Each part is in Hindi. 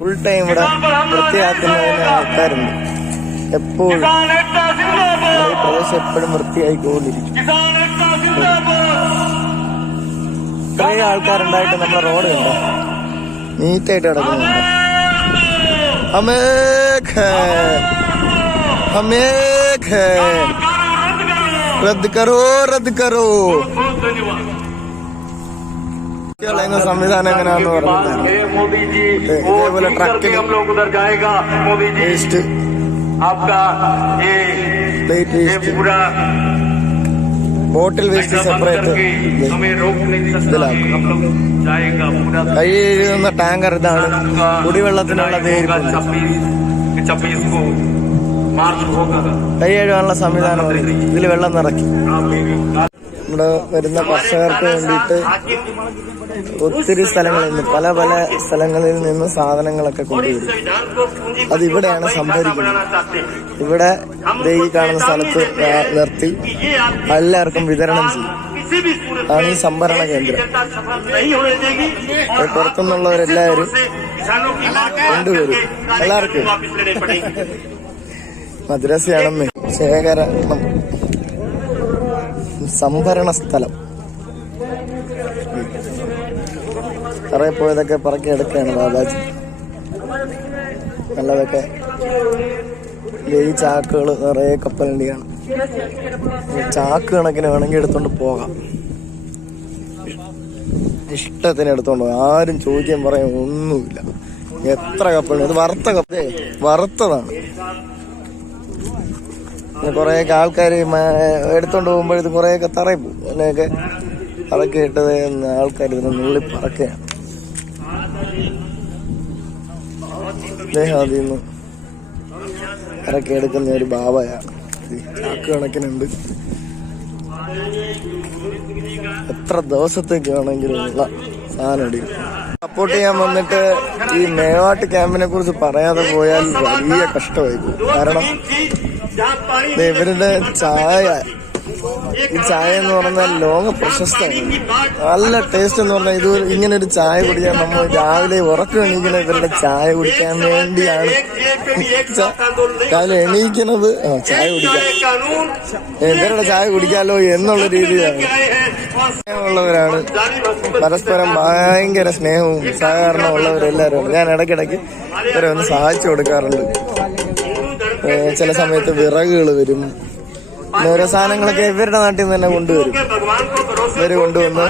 ഫുൾ ടൈം ഇവിടെ വൃത്തിയാക്കുന്നതിന് ആൾക്കാരുണ്ട്. എപ്പോഴും ഈ പ്രദേശം എപ്പോഴും വൃത്തിയായിക്കൊണ്ടിരിക്കും. ഇത്രയും ആൾക്കാരുണ്ടായിട്ട് നമ്മളെ റോഡ് കണ്ടോ നീറ്റായിട്ട് കിടക്കുന്നുണ്ട്. റദ്ദ് കരോ സംവിധാനം എങ്ങനെയാന്ന് പറഞ്ഞിട്ടാണ്. ഇതേപോലെ ട്രക്കിൽ വേസ്റ്റ്, പ്ലേറ്റ് വേസ്റ്റ്, ബോട്ടിൽ വേസ്റ്റ് സെപ്പറേറ്റ് ഇതിലാക്കും. കൈ എഴുതുന്ന ടാങ്കർ ഇതാണ്. കുടിവെള്ളത്തിനുള്ള കൈ എഴുതാനുള്ള സംവിധാനം ഇതിൽ വെള്ളം നിറയ്ക്കും. ഇവിടെ വരുന്ന കർഷകർക്ക് വേണ്ടിയിട്ട് ഒത്തിരി സ്ഥലങ്ങളിൽ നിന്ന് പല പല സ്ഥലങ്ങളിൽ നിന്ന് സാധനങ്ങളൊക്കെ കൊണ്ടുവരും. അതിവിടെയാണ് സംഭരിക്കുന്നത്. ഇവിടെ ഈ കാണുന്ന സ്ഥലത്ത് നിർത്തി എല്ലാവർക്കും വിതരണം ചെയ്യും. ആണ് ഈ സംഭരണ കേന്ദ്രം. പുറത്തുനിന്നുള്ളവരെല്ലാവരും കൊണ്ടുവരും. എല്ലാവർക്കും മദ്രസയാണെന്ന് ശേഖരണം സംഭരണ സ്ഥലം. തറയിൽ പോയതൊക്കെ പറക്കി എടുക്കുകയാണ് ബാബാജി. നല്ലതൊക്കെ ഈ ചാക്കുകൾ നിറയെ കപ്പലണ്ടിയാണ്. ചാക്ക് കണക്കിന് വേണമെങ്കിൽ എടുത്തോണ്ട് പോകാം. ഇഷ്ടത്തിന് എടുത്തോണ്ട് പോകാം. ആരും ചോദിക്കാൻ പറയാൻ ഒന്നുമില്ല. എത്ര കപ്പലുണ്ട്. ഇത് വറുത്തതാണ്. കുറേയൊക്കെ ആൾക്കാർ എടുത്തോണ്ട് പോകുമ്പോൾ ഇത് കുറേയൊക്കെ തറയിൽ പോകും. അതിനെയൊക്കെ അതൊക്കെ ഇട്ടത് ആൾക്കാർ ഇതിനെ നുള്ളി പറക്കുകയാണ്. അദ്ദേഹം അതിൽ നിന്ന് ഇറക്കി എടുക്കുന്ന ഒരു ബാബയാണ്. ചാക്ക് കണക്കിനുണ്ട്. എത്ര ദിവസത്തേക്ക് വേണമെങ്കിലും ഉള്ള സാധനം എടുക്കും. സപ്പോർട്ട് ചെയ്യാൻ വന്നിട്ട് ഈ മേവാട്ട് ക്യാമ്പിനെ കുറിച്ച് പറയാതെ പോയാൽ വലിയ കഷ്ടമായി പോകും. കാരണം ഇവരുടെ ചായ, ഈ ചായ എന്ന് പറഞ്ഞാൽ ലോക പ്രശസ്തമാണ്. നല്ല ടേസ്റ്റ് എന്ന് പറഞ്ഞാൽ ഇത് ഇങ്ങനെ ഒരു ചായ കുടിക്കാൻ നമ്മൾ രാവിലെ ഉറക്കം എണീക്കുന്ന ഇവരുടെ ചായ കുടിക്കാൻ വേണ്ടിയാണ്. രാവിലെ എണീക്കുന്നത് ചായ കുടിക്കാൻ, ഇവരുടെ ചായ കുടിക്കാലോ എന്നുള്ള രീതിയിലാണ്. സ്നേഹമുള്ളവരാണ്. പരസ്പരം ഭയങ്കര സ്നേഹവും സഹകരണവും ഉള്ളവരെല്ലാവരും. ഞാൻ ഇടയ്ക്കിടയ്ക്ക് ഇവരെ ഒന്ന് സഹായിച്ചു കൊടുക്കാറുണ്ട്. ചില സമയത്ത് വിറകുകൾ വരും. ഓരോ സാധനങ്ങളൊക്കെ ഇവരുടെ നാട്ടിൽ നിന്ന് തന്നെ കൊണ്ടുവരും. ഇവര് കൊണ്ടുവന്ന്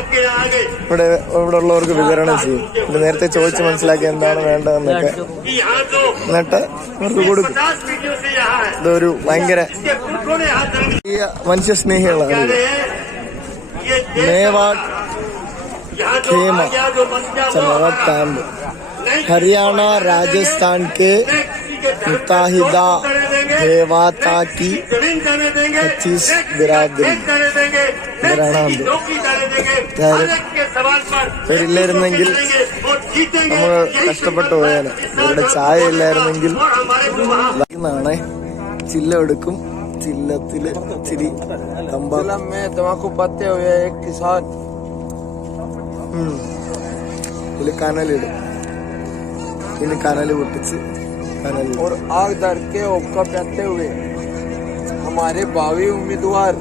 ഇവിടെ ഉള്ളവർക്ക് വിതരണം ചെയ്യും. ഇത് നേരത്തെ ചോദിച്ച് മനസ്സിലാക്കി എന്താണ് വേണ്ടതെന്നൊക്കെ, എന്നിട്ട് അവർക്ക് കൊടുക്കും. ഇതൊരു ഭയങ്കര മനുഷ്യസ്നേഹികളാണ്. മേവാട്ട് खेम चमवत कैंप हरियाणा राजस्थान के मुत्ताहिदा मेवाता की 25 बिरादरी ഇവരില്ലായിരുന്നെങ്കിൽ നമ്മൾ കഷ്ടപ്പെട്ടു പോയാല്. ഇവരുടെ ചായ ഇല്ലായിരുന്നെങ്കിൽ നാണേ ചില്ല എടുക്കും. ചില്ലത്തില് ഇച്ചിരി ഇതില് കനലിടും. ഇനി കനല് പൊട്ടിച്ച് और आग धर के ओक्का पहनते हुए हमारे भावी उम्मीदवार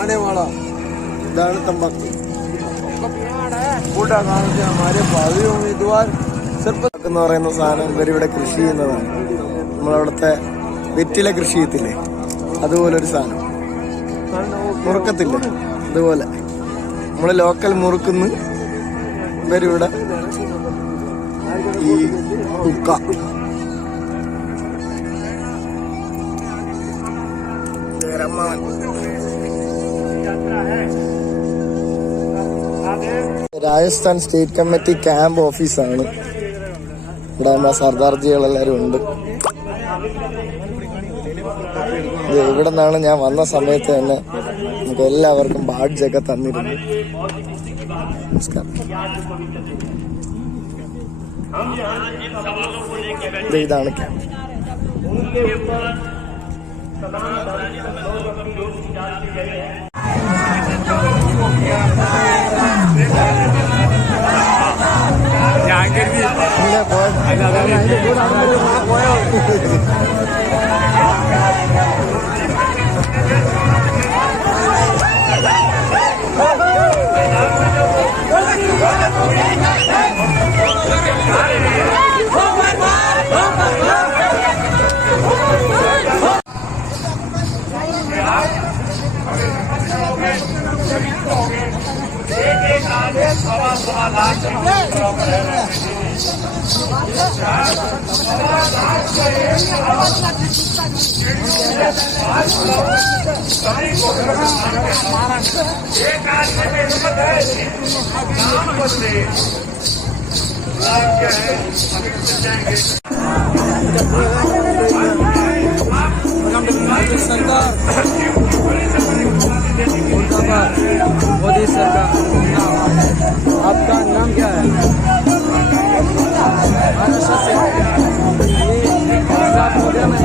आने वाला दाल तंबाकू बूढ़ा गांव से हमारे भावी उम्मीदवार സർപ്പത്ത് എന്ന് പറയുന്ന സാധനം ഇവരിവിടെ കൃഷി ചെയ്യുന്നതാണ്. നമ്മളവിടുത്തെ വെറ്റില കൃഷി ചെയ്യത്തില്ലേ, അതുപോലൊരു സാധനം. മുറുക്കത്തില്ലേ, അതുപോലെ നമ്മള് ലോക്കൽ മുറുക്കുന്ന് ഇവരിവിടെ ഈ കുക്ക രാജസ്ഥാൻ സ്റ്റേറ്റ് കമ്മിറ്റി ക്യാമ്പ് ഓഫീസാണ്. ഇവിടെ നമ്മളെ സർദാർജികളെല്ലാരും ഉണ്ട്. ഇവിടെ നിന്നാണ് ഞാൻ വന്ന സമയത്ത് തന്നെ നമുക്ക് എല്ലാവർക്കും ബാഡ്ജൊക്കെ തന്നിരുന്നു. നമസ്കാരം. ഇതാണ് ക്യാമ്പ്. ഇല്ല, പോയോ? मोदी सरकार, आपका नाम क्या है? महाराष्ट्र से क्या प्रोग्राम है?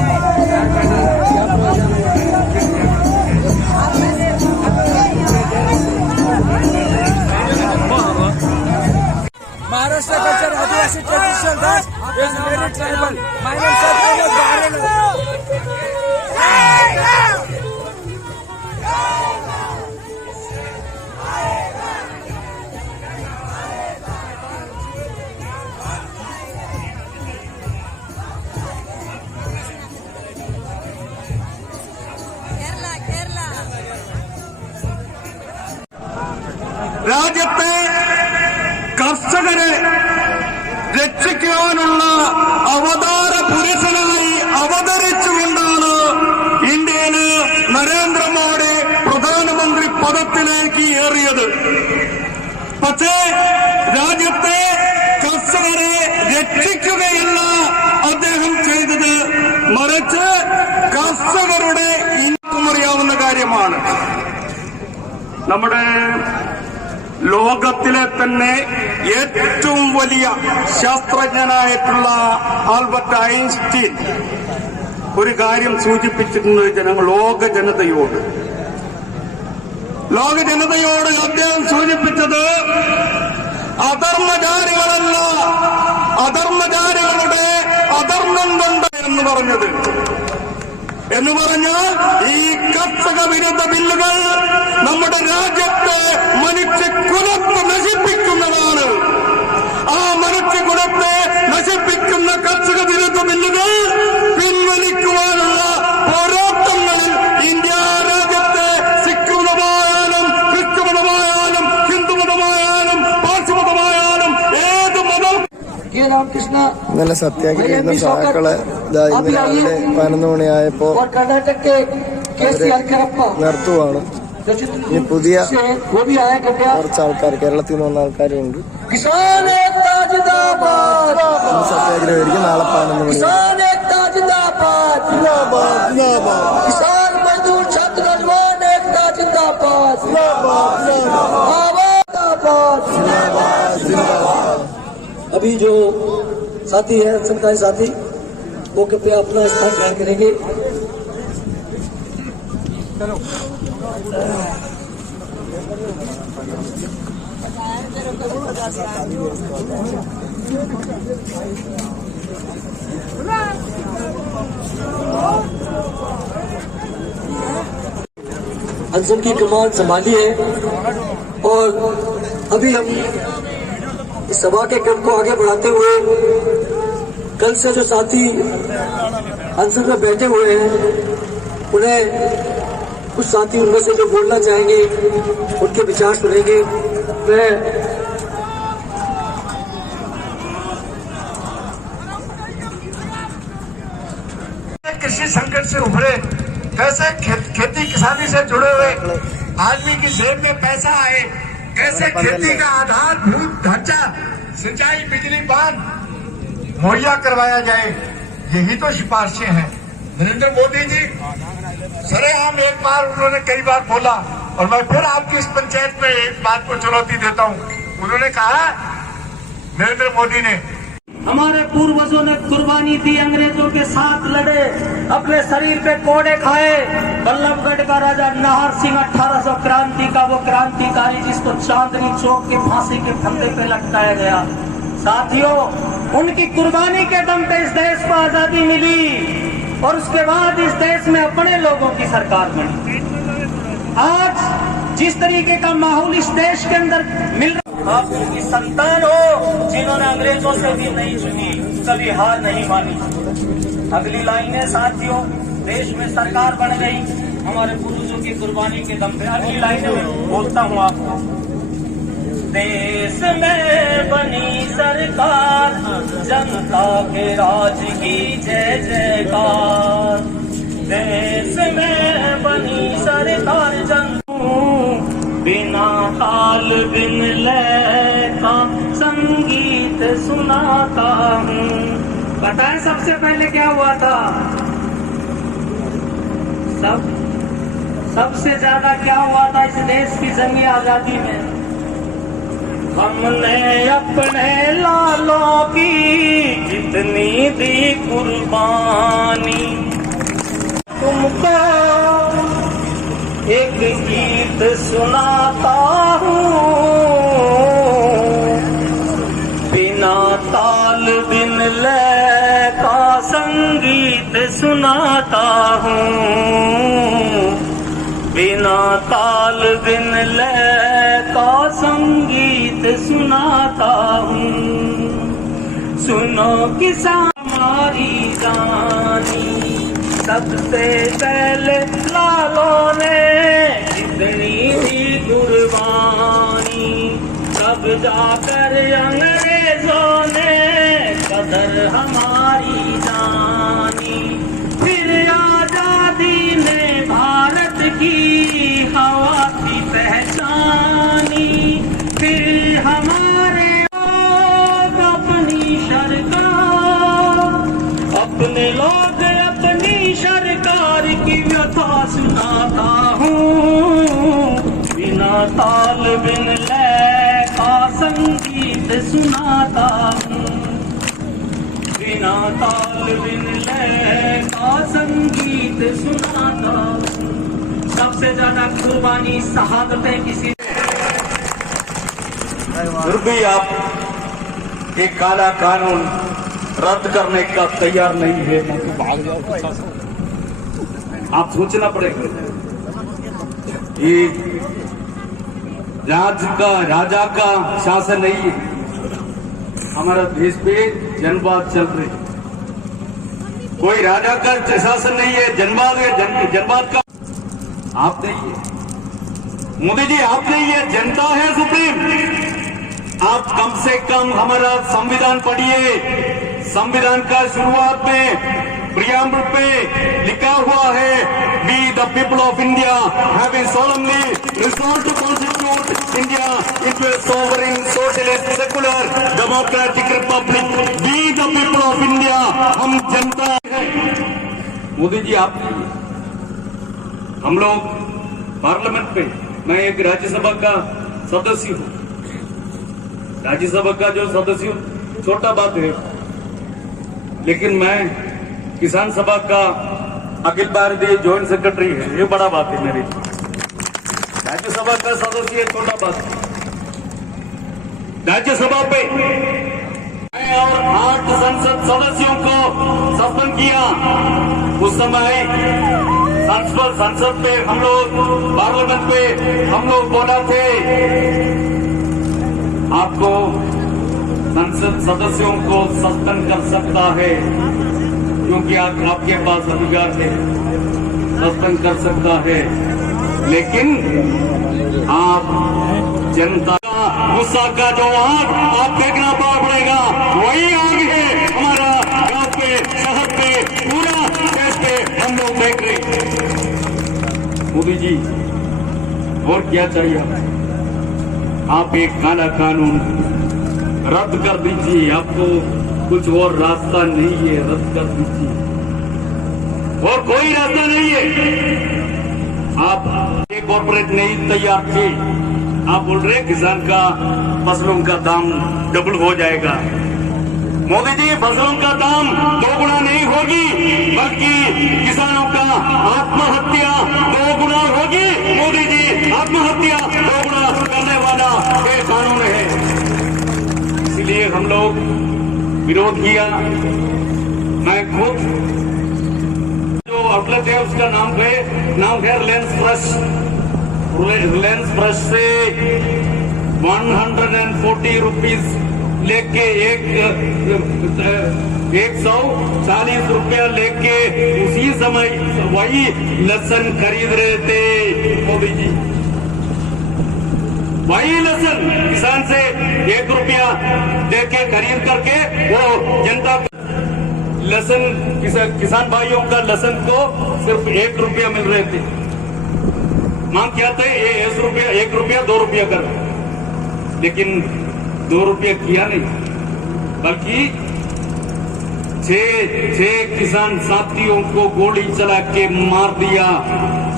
Maharashtra culture Adivasi traditional dance is very tribal. My name is രാജ്യത്തെ കർഷകരെ രക്ഷിക്കുവാനുള്ള അവതാര പുരുഷനായി അവതരിച്ചുകൊണ്ടാണ് ഇന്ത്യയില് നരേന്ദ്രമോദി പ്രധാനമന്ത്രി പദത്തിലേക്ക് ഏറിയത്. പക്ഷേ രാജ്യത്തെ കർഷകരെ രക്ഷിക്കുകയല്ല അദ്ദേഹം ചെയ്തത്, മറിച്ച് കർഷകരുടെ ഇൻകം അറിയാവുന്ന കാര്യമാണ്. നമ്മുടെ ലോകത്തിലെ തന്നെ ഏറ്റവും വലിയ ശാസ്ത്രജ്ഞനായിട്ടുള്ള ആൽബർട്ട് ഐൻസ്റ്റീൻ ഒരു കാര്യം സൂചിപ്പിച്ചിട്ടുണ്ട് ലോക ജനതയോട് അദ്ദേഹം സൂചിപ്പിച്ചത് അധർമ്മചാരികളല്ല, അധർമ്മചാരികളുടെ അധർമ്മം കൊണ്ട് എന്ന് പറഞ്ഞാൽ ഈ കർഷക വിരുദ്ധ ബില്ലുകൾ നമ്മുടെ രാജ്യത്തെ മനുഷ്യകുലത്തെ നശിപ്പിക്കുന്നതാണ്. ആ മനുഷ്യകുലത്തെ നശിപ്പിക്കുന്ന കർഷക വിരുദ്ധ ബില്ലുകൾ പിൻവലിക്കുവാനുള്ള പോരാട്ടങ്ങളിൽ ഇന്ത്യ രാജ്യത്തെ സിഖ് മതമായാലും ക്രിസ്തു മതമായാലും ഹിന്ദു മതമായാലും പാർസി മതമായാലും ഏത് മതം ഇന്നലെ സത്യാഗ്രഹിക്കുന്ന സഹാക്കളെ ഇന്ന് രാവിലെ 11 മണിയായപ്പോ നിർത്തുവാണ്. ഇനി പുതിയ കുറച്ച് ആൾക്കാർ കേരളത്തിൽ നിന്ന് വന്ന ആൾക്കാരുണ്ട്. സത്യാഗ്രഹമായിരിക്കും നാളെ 11 മണി. अभी जो साथी है संकाय साथी वो कृपया अपना स्थान ग्रहण करेंगे. अनशन की कमान संभाली है और अभी हम इस सभा के क्रम को आगे बढ़ाते हुए कल से जो साथी अनशन में बैठे हुए हैं उन्हें कुछ साथी उनमें से जो बोलना चाहेंगे उनके विचार सुनेंगे. मैं कृषि संकट से उभरे, कैसे खेती किसानी से जुड़े हुए आदमी की जेब में पैसा आए, कैसे खेती का आधारभूत ढांचा सिंचाई बिजली बांध मुहैया करवाया जाए, यही तो सिफारिशें हैं. नरेंद्र मोदी जी सरेआम एक बार उन्होंने कई बार बोला और मैं फिर आपकी इस पंचायत में एक बात को चुनौती देता हूं. उन्होंने कहा, नरेंद्र मोदी ने, हमारे पूर्वजों ने कुर्बानी दी, अंग्रेजों के साथ लड़े, अपने शरीर पे कोड़े खाए. बल्लभगढ़ का राजा नाहर सिंह 1800 क्रांति का वो क्रांतिकारी जिसको चांदनी चौक के फांसी के फंदे पे लटकाया गया. साथियों, उनकी कुर्बानी के दम पे इस देश को आजादी मिली और उसके बाद इस देश में अपने लोगों की सरकार बनी। आज जिस तरीके का माहौल इस देश के अंदर मिल रहा, आप उनकी संतान हो जिन्होंने अंग्रेजों से भी नहीं चुनी, कभी हार नहीं मानी। अगली लाइन है साथियों, देश में सरकार बन गई हमारे पूर्वजों की कुर्बानी के दम पे। अगली लाइन में बोलता हूँ आपको, देश में बनी सरकार, जनता के राज की जय जयकार। देश में बनी सरकार, बिना ताल बिन लय का संगीत सुनाता हूँ। बताएं सबसे पहले क्या हुआ था? सबसे ज्यादा क्या हुआ था इस देश की जंगी आजादी में? हमने अपने लालों की जितनी दी कुर्बानी, तुमको एक गीत सुनाता हूँ, बिना ताल बिन लय का संगीत सुनाता हूँ, बिना ताल बिन लय का संगीत सुनाता हूँ। सुनो किसान हमारी जानी, सबसे पहले लालों ने जितनी दी कुर्बानी, तब जाकर अंग्रेजों ने कदर हमारी जानी। फिर आजादी ने भारत की हवा की पहचानी, फिर हमारे लोग अपनी सरकार, अपने लोग अपनी सरकार की व्यथा सुनाता हूँ, बिना ताल बिन लय का संगीत सुनाता हूँ, बिना ताल बिन लय का संगीत सुनाता हूँ। सबसे ज्यादा कुर्बानी शहादतें किसी, फिर भी आप एक काला कानून रद्द करने का तैयार नहीं है। आप सोचना पड़ेगा, ये राजा का शासन नहीं है, हमारा देश पे जनवाद चल रही। कोई राजा का शासन नहीं है, जनवाद है, जनवाद का आप नहीं है मोदी जी, आप नहीं है, जनता है सुप्रीम। आप कम से कम हमारा संविधान पढ़िए। संविधान का शुरुआत में प्रियम्बल पे लिखा हुआ है, we the people of India having solemnly resolved to constitute India into a sovereign, socialist, secular, democratic republic. We the people of India, हम जनता है। मोदी जी आप, हम लोग पार्लियामेंट पे, मैं एक राज्यसभा का सदस्य हूँ। राज्यसभा का जो सदस्य हूँ छोटा बात है, लेकिन मैं किसान सभा का अखिल भारतीय जॉइंट सेक्रेटरी है, ये बड़ा बात है मेरी। राज्यसभा का सदस्य छोटा बात है। राज्यसभा पे मैं और 8 संसद सदस्यों को सस्पेंड किया। उस समय संसद पे हम लोग, पार्लियामेंट पे हम लोग बोला थे, आपको संसद सदस्यों को सस्पेंड कर सकता है क्योंकि आपके पास अधिकार है, सस्पेंड कर सकता है। लेकिन आप जनता का गुस्सा का जो आग आप देखना पड़ेगा, वही आग है हमारा गांव पे, शहर पे, पूरा देश पे हम लोग देख रहे। मोदी जी और क्या चाहिए आप एक काला कानून रद्द कर दीजिए, आपको कुछ और रास्ता नहीं है, रद्द कर दीजिए, और कोई रास्ता नहीं है। आप एक कॉर्पोरेट नहीं तैयार थे, आप बोल रहे किसान का फसलों का दाम डबल हो जाएगा। मोदी जी फसलों का दाम 2 गुना नहीं होगी, बल्कि किसानों का आत्महत्या 2 गुना होगी। मोदी जी आत्महत्या 2 गुना करने वाला ये कानून है। इसलिए हम लोग विरोध किया। मैं खुद जो आउटलेट है उसका नाम है रिलायंस फ्रेश से 140 रुपीज लेके 140 रुपया लेके उसी समय वही लहसुन खरीद रहे थे मोदी जी। वही लहसुन किसान से 1 रुपया देके खरीद करके वो जनता लहसुन किसान भाइयों का लहसुन को सिर्फ 1 रुपया मिल रहे थे। मांग क्या थे? 1 रुपया 2 रुपया कर, लेकिन 2 रुपया किया नहीं, बल्कि 6 किसान साथियों को गोली चला के मार दिया,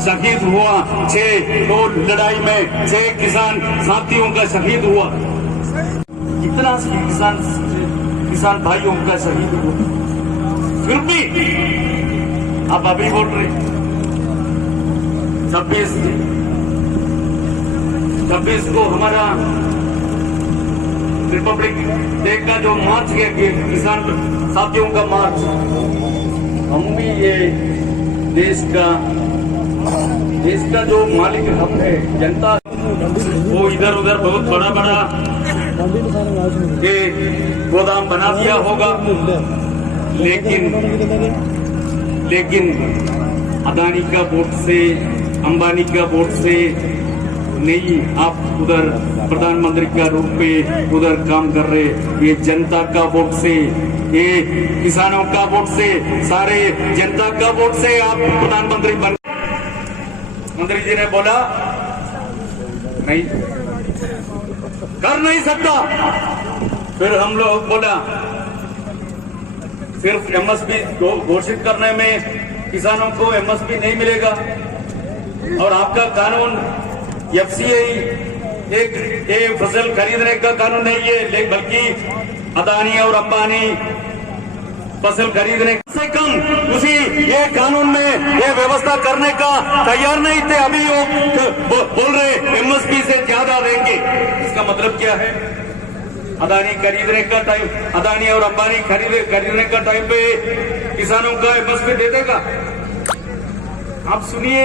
शहीद हुआ। 6 लड़ाई में 6 किसान साथियों का शहीद हुआ। कितना किसान भाइयों का शहीद हुआ, फिर भी आप अभी बोल रहे 26 को हमारा रिपब्लिक डे का जो मार्च है किसान साथियों का मार्च, हम भी ये देश का जो मालिक हम है, जनता, वो इधर उधर बहुत बड़ा ये गोदाम बना दिया होगा, लेकिन अदानी का वोट से, अंबानी का वोट से नहीं आप उधर प्रधानमंत्री का रूप में उधर काम कर रहे। ये जनता का वोट से, ये किसानों का वोट से, सारे जनता का वोट से आप प्रधानमंत्री बन। मंत्री जी ने बोला नहीं, कर नहीं सकता। फिर हम लोग बोला सिर्फ एमएसपी घोषित करने में किसानों को एमएसपी नहीं मिलेगा, और आपका कानून एफसीआई एक फसल खरीदने का कानून नहीं है, बल्कि अदानी और अंबानी फसल खरीदने से कम उसी ये कानून में ये व्यवस्था करने का तैयार नहीं थे। अभी वो बोल रहे एमएसपी से ज्यादा देंगे। इसका मतलब क्या है? अदानी खरीदने का टाइम, अदानी और अंबानी खरीदने का टाइम पे किसानों का एमएसपी दे देगा? आप सुनिए,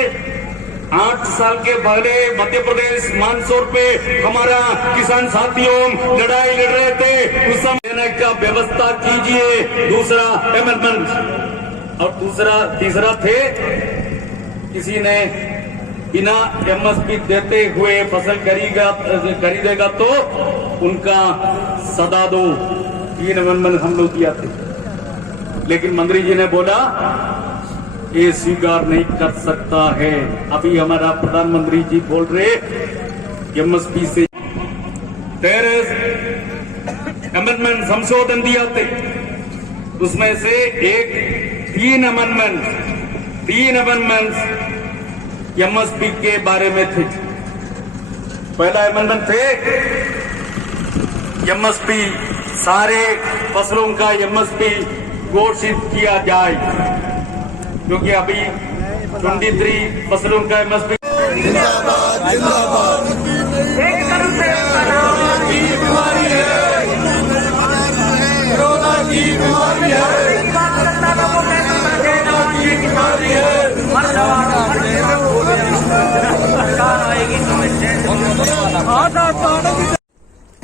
8 साल के पहले मध्य प्रदेश मानसून पे हमारा किसान साथियों लड़ाई लड़ रहे थे, उस समय देने का व्यवस्था कीजिए। दूसरा अमेंडमेंट, और तीसरा थे किसी ने बिना एमएसपी देते हुए फसल खरीदेगा तो उनका सदा दो। 3 अमेंडमेंट हम लोग किया थे, लेकिन मंत्री जी ने बोला ये स्वीकार नहीं कर सकता है। अभी हमारा प्रधानमंत्री जी बोल रहे एमएसपी से 13 अमेंडमेंट संशोधन दिया थे, उसमें से 3 अमेंडमेंट एमएसपी के बारे में थे। पहला अमेंडमेंट थे एमएसपी, सारे फसलों का एमएसपी घोषित किया जाए, क्योंकि अभी 23 फसलों का एमएसपी।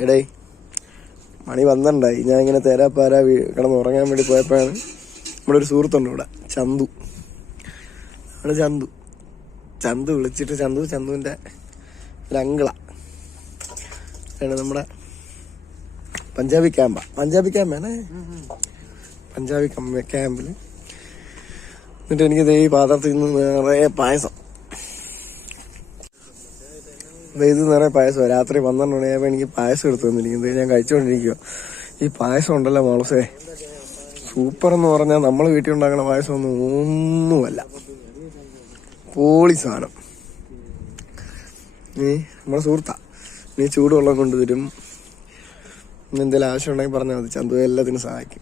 എടേ മണി 12 ഞാൻ ഇങ്ങനെ തേരാപ്പാര കിടന്ന് ഉറങ്ങാൻ വേണ്ടി പോയപ്പോഴാണ് നമ്മുടെ ഒരു സുഹൃത്തുണ്ട് ഇവിടെ, ചന്തു വിളിച്ചിട്ട് ചന്തുവിന്റെ ഒരു അങ്കിളാണ് നമ്മുടെ പഞ്ചാബി ക്യാമ്പിൽ. എന്നിട്ട് എനിക്ക് ഈ പാത്രത്തിൽ നിന്ന് നിറയെ പായസം, ഇത് നിറയെ പായസം. രാത്രി 12 മണിയായപ്പോൾ എനിക്ക് പായസം എടുത്തു തന്നിരിക്കുന്നത്, ഞാൻ കഴിച്ചുകൊണ്ടിരിക്കുക. ഈ പായസം ഉണ്ടല്ലോ മോളസേ, സൂപ്പർ എന്ന് പറഞ്ഞാൽ നമ്മൾ വീട്ടിൽ ഉണ്ടാക്കുന്ന പായസം ഒന്നുമല്ല, പോളി സാധനം. നമ്മളെ സുഹൃത്താ, നീ ചൂടുവെള്ളം കൊണ്ടുതരും, എന്തെങ്കിലും ആവശ്യം ഉണ്ടെങ്കിൽ പറഞ്ഞാൽ മതി, ചന്തു എല്ലാത്തിനും സഹായിക്കും.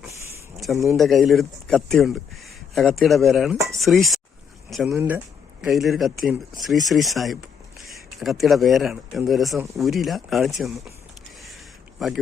ചന്തുവിന്റെ കയ്യിലൊരു കത്തിയുണ്ട്, ആ കത്തിയുടെ പേരാണ് ചന്തുവിന്റെ കയ്യിലൊരു കത്തിയുണ്ട്, ശ്രീ സാഹിബ്. ആ കത്തിയുടെ പേരാണ്. എന്തോ രസം ഊരിയില്ല, കാണിച്ചു തന്നു. ബാക്കി